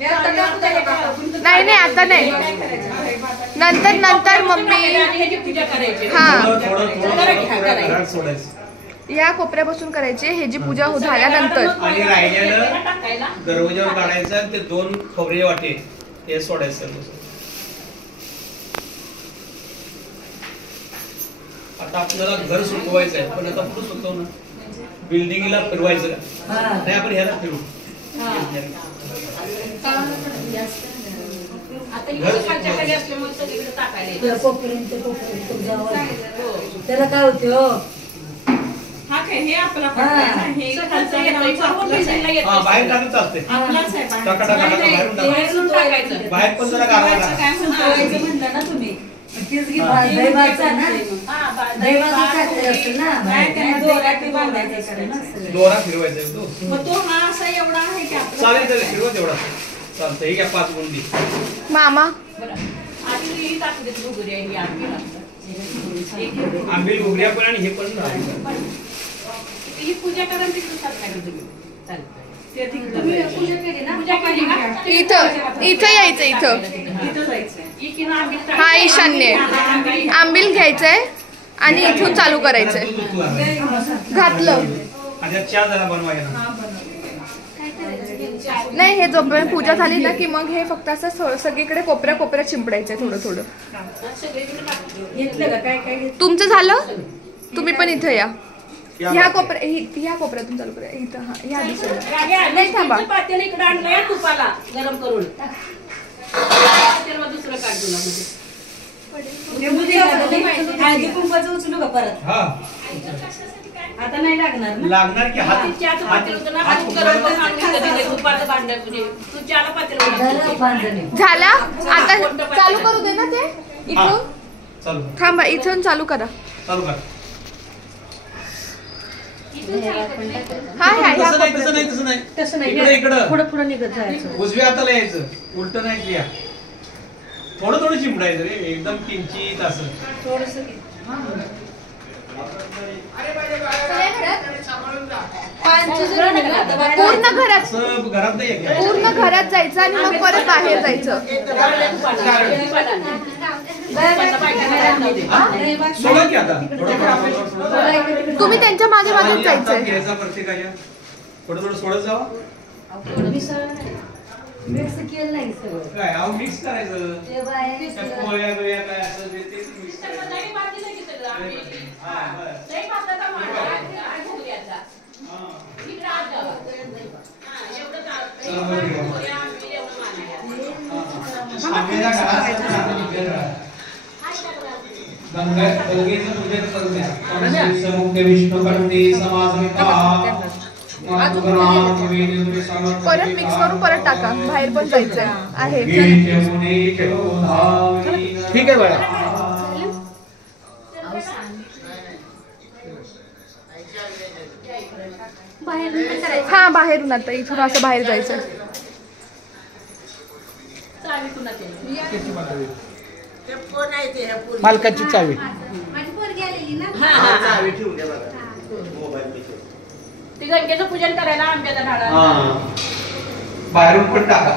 नाही नाही आता नाही, नंतर नंतर मम्मी. हा या कोपऱ्यापासून करायचे, हे जी पूजा झाल्यानंतर. आणि राहिलेलं दरवाजावर काढायचं, ते 2 खोबरे वाटे हे सोडायचं. आता आपल्याला घर सुकवायचं आहे, पण आता पुढे सुकव ना, बिल्डिंगला फिरवायचं नाही, आपण ह्याला फिरू. त्याला काय होते हो, बाहेर टाकत चालते, बाहेर पण जरा म्हणलं ना तुम्ही. दोरा फिरवायचा चालेल, फिरवा तेवढा चालतंय. हे घ्या 5 गुंडी मामा. आंबील उघड्या पण आणि हे पण ही पूजा करा. इथं यायचं, इथं. हा ईशान्य आंबील घ्यायचंय आणि इथून चालू करायचंय. घातलं नाही, हे जोपर्यंत पूजा झाली ना की मग हे फक्त असं सगळीकडे कोपऱ्या कोपऱ्या चिंपडायचंय थोडं थोडं. तुमचं झालं, तुम्ही पण इथं या. ह्या कोपऱ्यातून चालू करा. इथं हा ह्या दिशेला नाही, थांबा. इकडे आणलंय तुपाला गरम करून, दुसरं काढ तुला हळदी कुंकवाचं उचलू का परत? आता नाही लागणार लागणार की हात झाला. आता चालू करू दे ना ते इथून. थांबा, इथून चालू करा. उजव्या हाताला यायचं, उलट नाही क्रिया. थोडं थोडं चिमडायचं रे, एकदम किंचित असं. पूर्ण घरात जायचं आणि मग परत बाहेर जायचं. तुम्ही त्यांच्या मागे मागे जायचंय. थोडं थोडं सोडत जावा. मिक्स केलं नाही सगळं काय मिक्स करायचं. पोळ्या बिळ्या काय असं ते मिक्स करायचं. परत मिक्स करून परत टाका. बाहेर पण जायचंय आहे. ठीक आहे बाळा. हा बाहेरून आता इथून असं बाहेर जायचं. मालकाची चावी. ती गंगेचं पूजन करायला आंब्याचा झाडा बाहेरून पण टाका.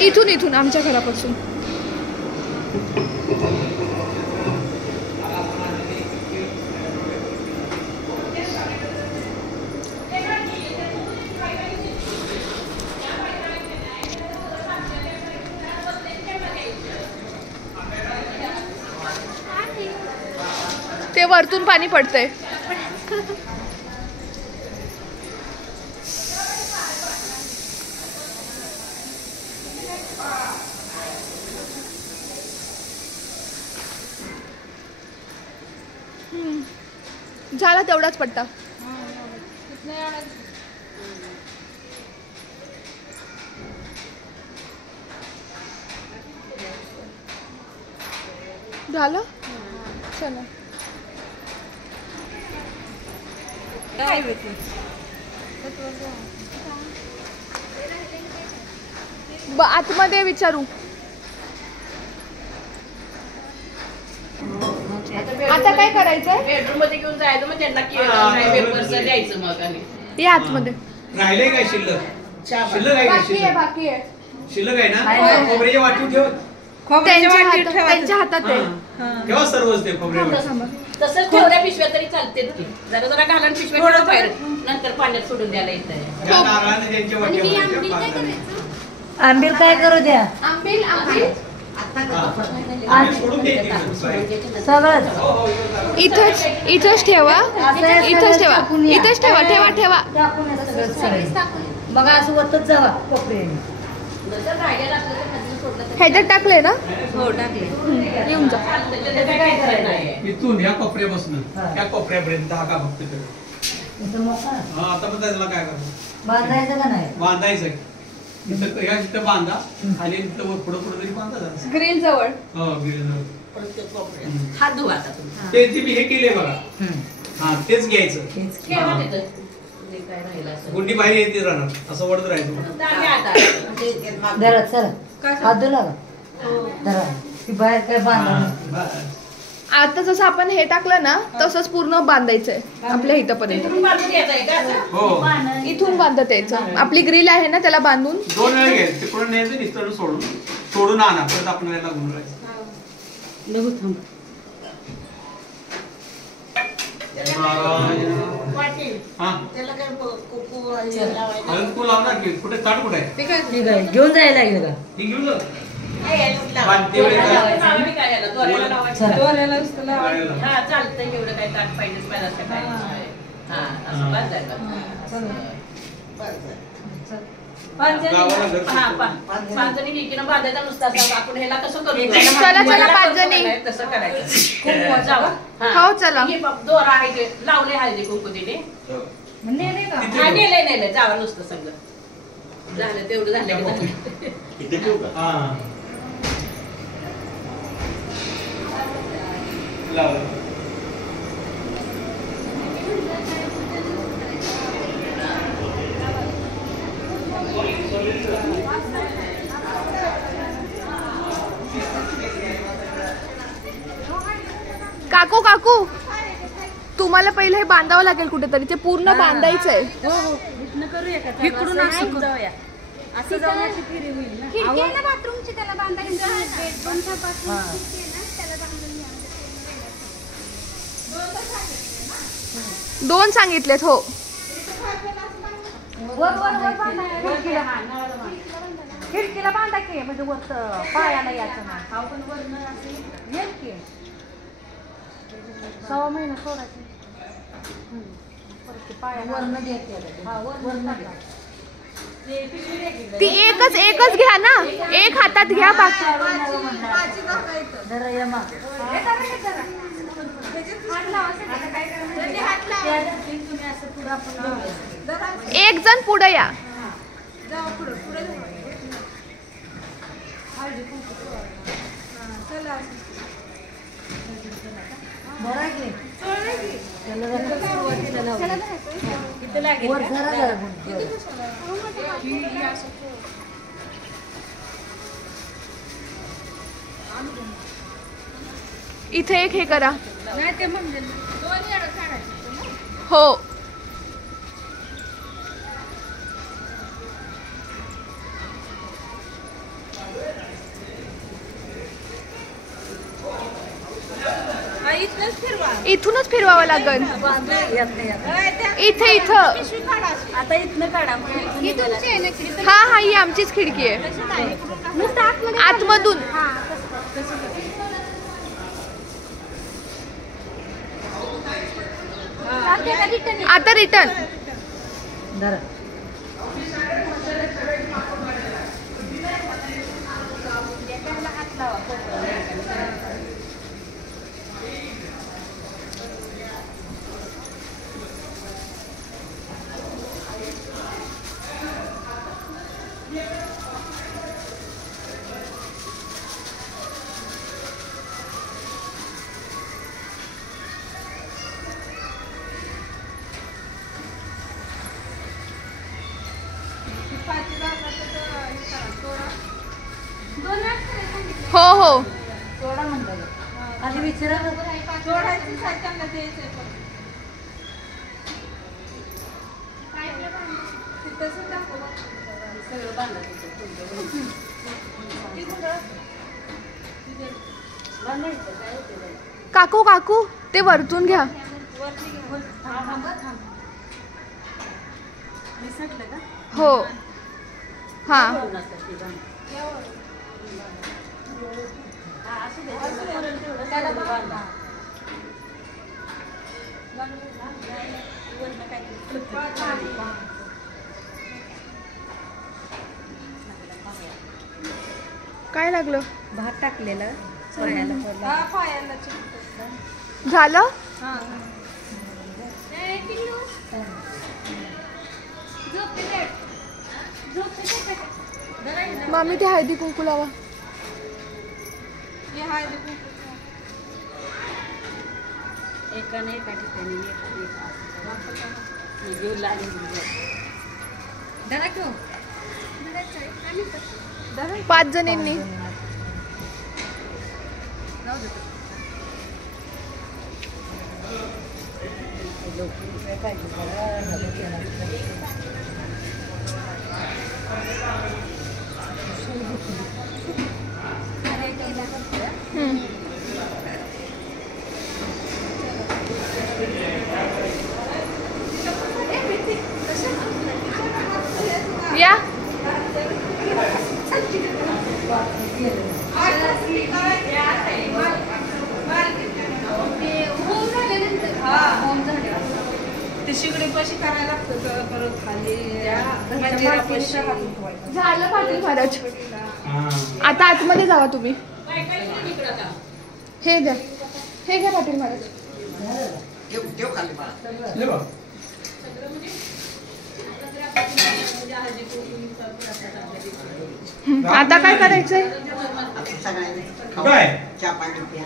इथून आमच्या घरापासून. ते वरतून पाणी पडतंय. झाला तेवढाच पट्टा. झालं चला. आतमध्ये विचारू. आता काय करायचंय? बेडरूम मध्ये घेऊन जायचं, मग त्यांना पेपर्स द्यायचं. मग आणि या आतमध्ये राहिले काय शिल्लक शिल्लक आहे का? बाकी आहे बाकी आहे. शिल्लक आहे आहे ना? ना. खोबऱ्याच्या वाटी ठेव. त्यांच्या हातात आहे. ठेवा सर्वच ते खोबऱ्या वाटी. तसंच ठेवल्या पिशव्या तरी चालते की. जरा जरा घालून पिशव्या ठेवा बाहेर. नंतर पाण्यात सोडून द्यायला येतं. या नारळाने त्यांच्या वाट्यामध्ये आंबील काय करू द्या आंबील आंबील आम्ही सोडून द्यायची. सगळं हो, हो, हो. इथंच ठेवा. इथंच ठेवा. इथंच ठेवा ठेवा ठेवा. मग असं वतच जावा कोपऱ्याने. जर राहिलेलं असलं तर नंतर सोडलं तरी ह्याच्यात टाकले ना हो टाकले येऊन जा. चालतं. त्याचं काय करायचं नाही. इथून या कोपऱ्यापासून या कोपऱ्यापर्यंत हा का फक्त कर. इथं मोकळा. हा आता पण त्याला काय करायचं? बांधायचं का नाही बांधायचं इथं ह्या इथं बांधा आणि इथं वर पुढं पुढं तरी बांधा जरा. ग्रिल जवळ. हो गिरणं. प्रत्येक कोपऱ्यात. हात धुवा आता तुम्ही. ते मी हे केले बघा. हा तेच घ्यायचं. तेच ठेवा हा. तिथं. जे काय राहिलं असेल. गुंडी बाहेर येते राहणार असं वडत राहायचं. दाणे आता. धरा चला हात धुला का धरा ती बाहेर काय बांधा हा, नाही. बस. आता जसं आपण हे टाकलं ना तसंच पूर्ण बांधायचंय आपल्या इथपर्यंत. तुम्ही बांधून घ्यायचं आहे का असं? हो इथून बांधत यायचं. आपली ग्रिल आहे ना त्याला बांधून 2 वेळा घ्यायचं तिकडून न्यायचं निस्तरून सोडून आणा परत आपण याला गुंडळायचं. वाटेल. हा त्याला काय कुकू हळद तू लावणार की कुठे ताट कुठे आहे? ठीक आहे घेऊन जायला लागेल का ही घेऊन जा. चला गाड्याला. हा चालतंय एवढं काय ताट पाहिजे मला असं काय नाही. हा असं बस झालं. गावाला घर हा सुटतं. 5 जणी एकीनं बांधायचा नुसता असा. आपण ह्याला कसं करू? चला, चला, 5 जणी. तसं करायचं. जावा. हा. हो, चला. हे बघ, दोरा आहे ते. लावले हळदी कुंकू तिने. तिथे हा, ठेव. नेलंय. जावा नुसतं सगळं. झालं तेवढं झालं की झालं. हा लाव. काकू काकू तुम्हाला पहिले हे बांधावं लागेल कुठेतरी. ते पूर्ण बांधायचंय. इकडून असं जाऊया असं जाऊन खिडकी आहे ना बाथरूमची त्याला बांधायला बेडरूमच्या पासून खिडकी आहे ना त्याला बांधून घ्या. 2 सांगितलेत हो. वर वर वर बांधायला खिडकीला बांधा की म्हणजे वर पायाला यायचं नाही. हा पण वरनं असं येईल की 6 महिने सोडायचे. परत पायाला वरनं घ्यायचे. हा वरनं ती एकच घ्या ना. एक हातात घ्या बाकी जरा या माग एक जण पुढे या. बरं की त्याला वर जरा जरा इथे एक हे करा. हो इथूनच फिरवावं लागेल. इथे इथं आता इथनं काढा. ही तुमची आहे ना खिडकी? हा ही आमचीच खिडकी आहे. नुसतं आतमध्ये आतमधून हा तसं चालतंय का रिटर्न? आता रिटर्न. जरा हो हो सोडा म्हणलं आधी विचारा सगळं बांधायचं बांधायचं काय होते बाई. काकू काकू ते वरतून घ्या. निसटलं का? हो हा वरून असतात ती बांध. हा, असू दे. तेवढं त्याला बांधा. वरनं काहीतरी काय लागलं भात टाकलेलं पायाला झालं. मामी ते हळदी कुंकू लावा. एका ठिकाणी जीव लागेल. धरा घेऊ 5 जणींनी. या ते शिगडी कशी करायला लागतं परत खाली झालं पाटील महाराज. आता आतमध्ये जावा तुम्ही. हे द्या हे घ्या पाटील महाराज. हे बघ. आता काय करायचंय. काय चहा पाणी प्या.